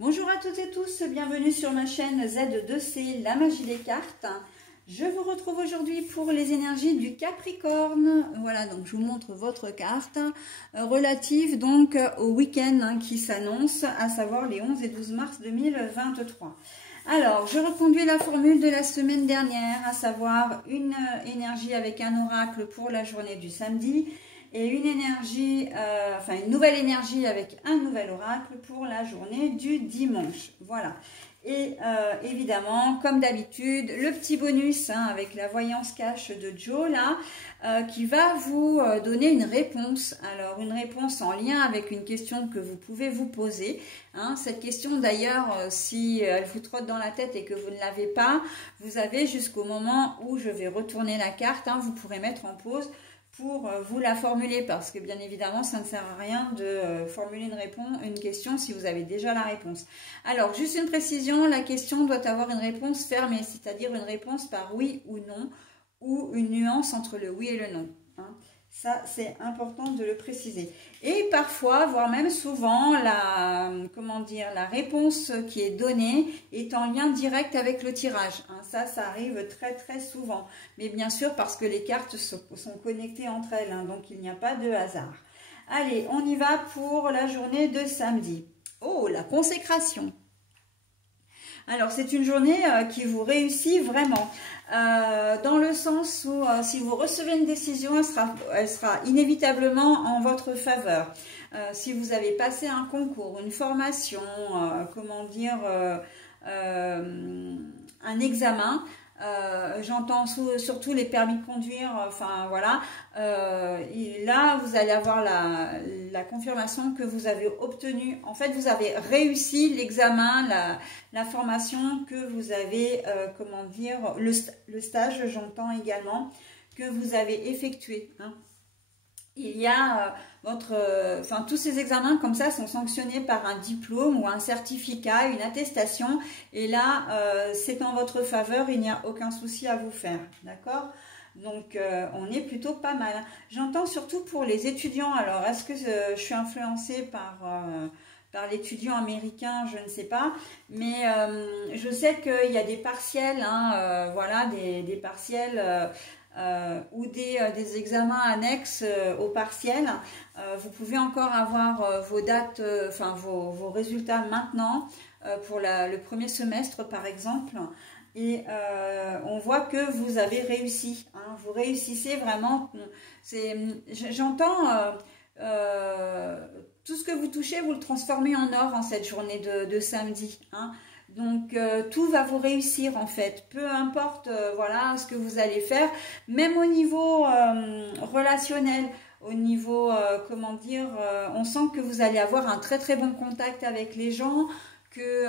Bonjour à toutes et tous, bienvenue sur ma chaîne Z2C, la magie des cartes. Je vous retrouve aujourd'hui pour les énergies du Capricorne. Voilà, donc je vous montre votre carte relative donc au week-end qui s'annonce, à savoir les 11 et 12 mars 2023. Alors, je reconduis la formule de la semaine dernière, à savoir une énergie avec un oracle pour la journée du samedi et une énergie, une nouvelle énergie avec un nouvel oracle pour la journée du dimanche. Voilà. Et évidemment, comme d'habitude, le petit bonus avec la voyance cash de Joe là, qui va vous donner une réponse. Alors, une réponse en lien avec une question que vous pouvez vous poser. Cette question d'ailleurs, si elle vous trotte dans la tête et que vous ne l'avez pas, vous avez jusqu'au moment où je vais retourner la carte. Vous pourrez mettre en pause pour vous la formuler, parce que bien évidemment ça ne sert à rien de formuler une question si vous avez déjà la réponse. Alors juste une précision, la question doit avoir une réponse fermée, c'est-à-dire une réponse par oui ou non, ou une nuance entre le oui et le non. Ça, c'est important de le préciser. Et parfois, voire même souvent, la réponse qui est donnée est en lien direct avec le tirage. Ça arrive très très souvent. Mais bien sûr, parce que les cartes sont connectées entre elles, donc il n'y a pas de hasard. Allez, on y va pour la journée de samedi. Oh, la consécration! Alors, c'est une journée qui vous réussit vraiment. Dans le sens où si vous recevez une décision, elle sera inévitablement en votre faveur. Si vous avez passé un concours, une formation, un examen, j'entends surtout les permis de conduire, et là vous allez avoir la confirmation que vous avez obtenu, en fait vous avez réussi l'examen, la formation que vous avez, le stage, j'entends également, que vous avez effectué. Il y a tous ces examens comme ça sont sanctionnés par un diplôme ou un certificat, une attestation, et là c'est en votre faveur, il n'y a aucun souci à vous faire, d'accord? Donc on est plutôt pas mal. J'entends surtout pour les étudiants. Alors est-ce que je suis influencée par l'étudiant américain, je ne sais pas, mais je sais qu'il y a des partiels, des partiels ou des examens annexes aux partiels. Vous pouvez encore avoir vos dates, vos résultats maintenant pour le premier semestre par exemple, et on voit que vous avez réussi, vous réussissez vraiment. J'entends tout ce que vous touchez, vous le transformez en or en cette journée de samedi. Donc tout va vous réussir en fait, peu importe ce que vous allez faire, même au niveau relationnel, au niveau on sent que vous allez avoir un très très bon contact avec les gens, que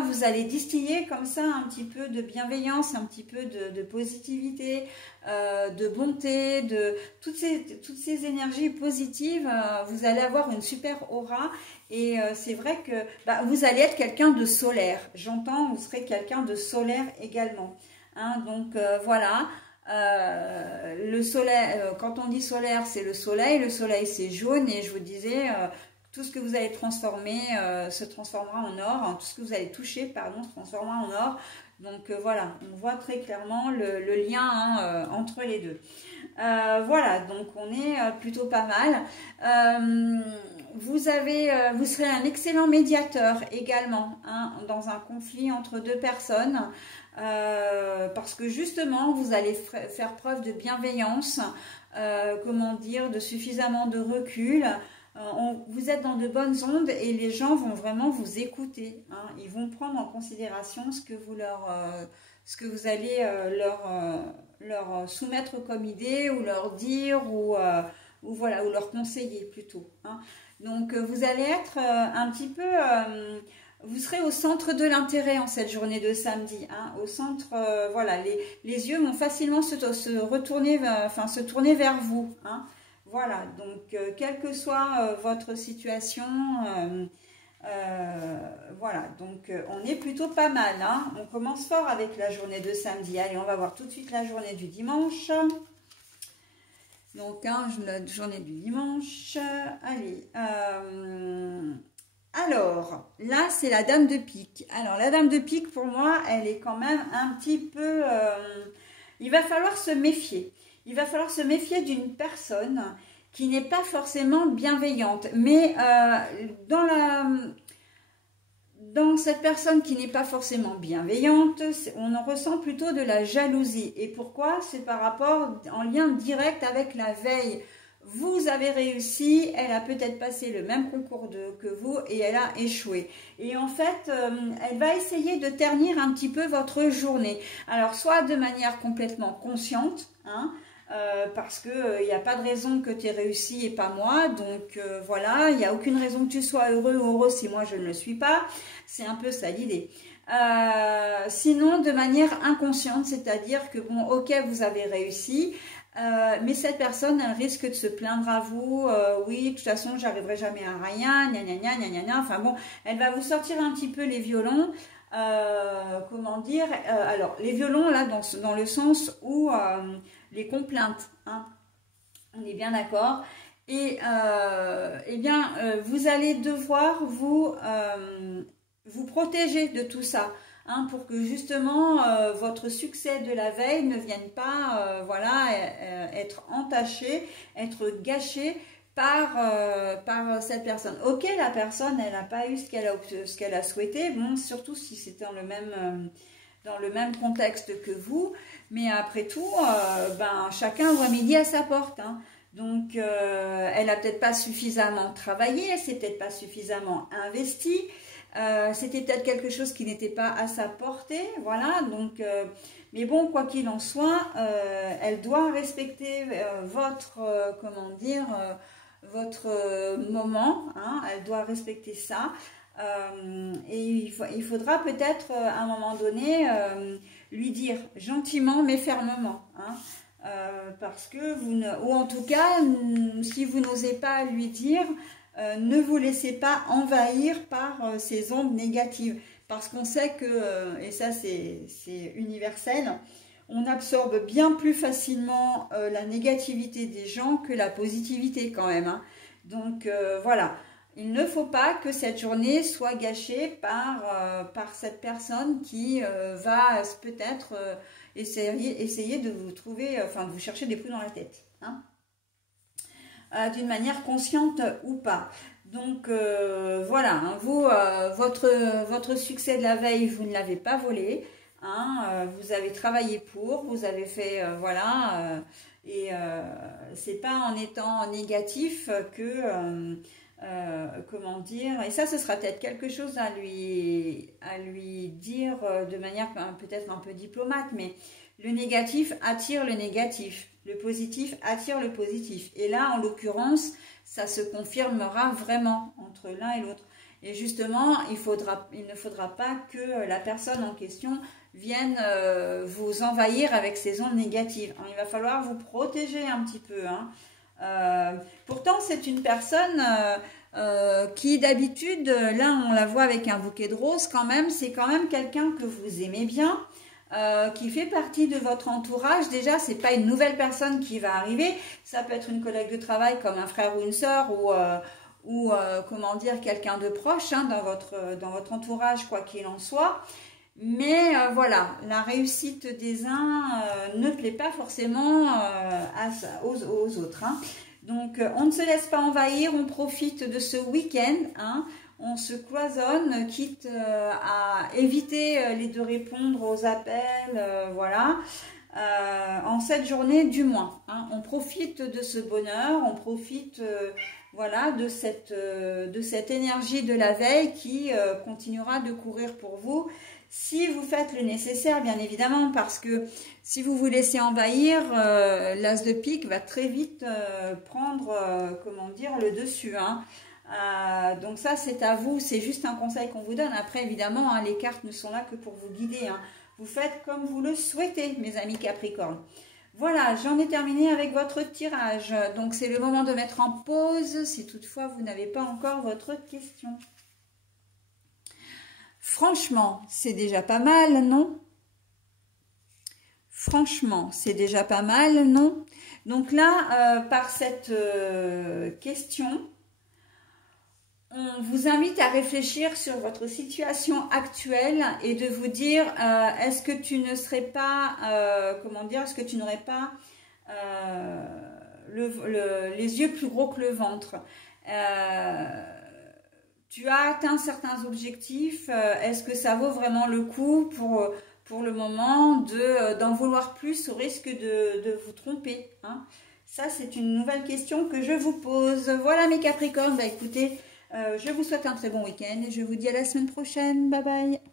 vous allez distiller comme ça un petit peu de bienveillance, un petit peu de positivité, de bonté, de toutes ces énergies positives. Vous allez avoir une super aura, et c'est vrai que vous allez être quelqu'un de solaire. J'entends, vous serez quelqu'un de solaire également. Donc voilà. Le soleil, quand on dit solaire, c'est le soleil c'est jaune, et je vous disais tout ce que vous allez transformer se transformera en or, tout ce que vous allez toucher, pardon, se transformera en or. Donc voilà, on voit très clairement le lien entre les deux. Voilà, donc on est plutôt pas mal. Vous serez un excellent médiateur également, dans un conflit entre deux personnes, parce que justement vous allez faire preuve de bienveillance, de suffisamment de recul. Vous êtes dans de bonnes ondes, et les gens vont vraiment vous écouter. Ils vont prendre en considération ce que vous allez leur soumettre comme idée, ou leur dire, ou leur conseiller plutôt. Donc vous allez être un petit peu, vous serez au centre de l'intérêt en cette journée de samedi. Au centre, les yeux vont facilement se tourner vers vous. Voilà, donc quelle que soit votre situation, voilà, donc on est plutôt pas mal. On commence fort avec la journée de samedi. Allez, on va voir tout de suite la journée du dimanche. Donc, la journée du dimanche. Allez, Alors, là, c'est la dame de pique. Alors, la dame de pique, pour moi, elle est quand même un petit peu... il va falloir se méfier. Il va falloir se méfier d'une personne qui n'est pas forcément bienveillante. Mais dans cette personne qui n'est pas forcément bienveillante, on en ressent plutôt de la jalousie. Et pourquoi? C'est par rapport, en lien direct avec la veille. Vous avez réussi, elle a peut-être passé le même concours que vous et elle a échoué. Et en fait, elle va essayer de ternir un petit peu votre journée. Alors, soit de manière complètement consciente, hein, parce qu'il n'y a pas de raison que tu aies réussi et pas moi. Donc, voilà, il n'y a aucune raison que tu sois heureux ou heureux si moi je ne le suis pas. C'est un peu ça l'idée. Sinon, de manière inconsciente, c'est-à-dire que, bon, ok, vous avez réussi, mais cette personne, elle risque de se plaindre à vous. Oui, de toute façon, j'arriverai jamais à rien, gna gna gna gna gna gna. Enfin bon, elle va vous sortir un petit peu les violons. Comment dire, alors, les violons, là, dans le sens où les complaintes, hein, on est bien d'accord. Et eh bien, vous allez devoir vous protéger de tout ça, hein, pour que justement votre succès de la veille ne vienne pas voilà, être entaché, être gâché par cette personne. Ok, la personne, elle n'a pas eu ce qu'elle a souhaité, bon, surtout si c'était dans le même contexte que vous, mais après tout, ben, chacun voit midi à sa porte, hein. Donc, elle n'a peut-être pas suffisamment travaillé, elle s'est peut-être pas suffisamment investie, c'était peut-être quelque chose qui n'était pas à sa portée, voilà. Donc, mais bon, quoi qu'il en soit, elle doit respecter votre, comment dire, votre moment, hein, elle doit respecter ça. Et il faudra peut-être à un moment donné lui dire gentiment mais fermement, hein. Parce que ou en tout cas, si vous n'osez pas lui dire, ne vous laissez pas envahir par ces ondes négatives, parce qu'on sait que, et ça c'est universel, on absorbe bien plus facilement la négativité des gens que la positivité quand même, hein. Donc voilà, il ne faut pas que cette journée soit gâchée par cette personne qui va peut-être essayer de vous trouver, enfin de vous chercher des poux dans la tête, hein, d'une manière consciente ou pas. Donc voilà, hein, vous, votre succès de la veille, vous ne l'avez pas volé, hein, vous avez travaillé pour, vous avez fait, voilà, et c'est pas en étant négatif que... comment dire, et ça ce sera peut-être quelque chose à lui dire de manière peut-être un peu diplomate, mais le négatif attire le négatif, le positif attire le positif, et là en l'occurrence ça se confirmera vraiment entre l'un et l'autre. Et justement, il ne faudra pas que la personne en question vienne vous envahir avec ses ondes négatives. Il va falloir vous protéger un petit peu, hein. Pourtant, c'est une personne qui d'habitude, là on la voit avec un bouquet de roses quand même, c'est quand même quelqu'un que vous aimez bien, qui fait partie de votre entourage. Déjà, c'est pas une nouvelle personne qui va arriver, ça peut être une collègue de travail comme un frère ou une sœur, ou comment dire, quelqu'un de proche, hein, dans votre entourage, quoi qu'il en soit. Mais voilà, la réussite des uns ne plaît pas forcément aux autres, hein. Donc, on ne se laisse pas envahir, on profite de ce week-end, hein, on se cloisonne, quitte à éviter de répondre aux appels, voilà, en cette journée du moins, hein. On profite de ce bonheur, on profite voilà, de cette énergie de la veille qui continuera de courir pour vous. Si vous faites le nécessaire, bien évidemment, parce que si vous vous laissez envahir, l'as de pique va très vite prendre, comment dire, le dessus, hein. Donc ça, c'est à vous, c'est juste un conseil qu'on vous donne. Après, évidemment, hein, les cartes ne sont là que pour vous guider, hein. Vous faites comme vous le souhaitez, mes amis Capricorne. Voilà, j'en ai terminé avec votre tirage. Donc, c'est le moment de mettre en pause si toutefois vous n'avez pas encore votre question. Franchement, c'est déjà pas mal, non? Franchement, c'est déjà pas mal, non? Donc là, par cette question, on vous invite à réfléchir sur votre situation actuelle et de vous dire, est-ce que tu ne serais pas, comment dire, est-ce que tu n'aurais pas les yeux plus gros que le ventre? Tu as atteint certains objectifs, est-ce que ça vaut vraiment le coup pour le moment d'en vouloir plus au risque de vous tromper, hein? Ça, c'est une nouvelle question que je vous pose. Voilà mes Capricornes, bah écoutez, je vous souhaite un très bon week-end et je vous dis à la semaine prochaine. Bye bye.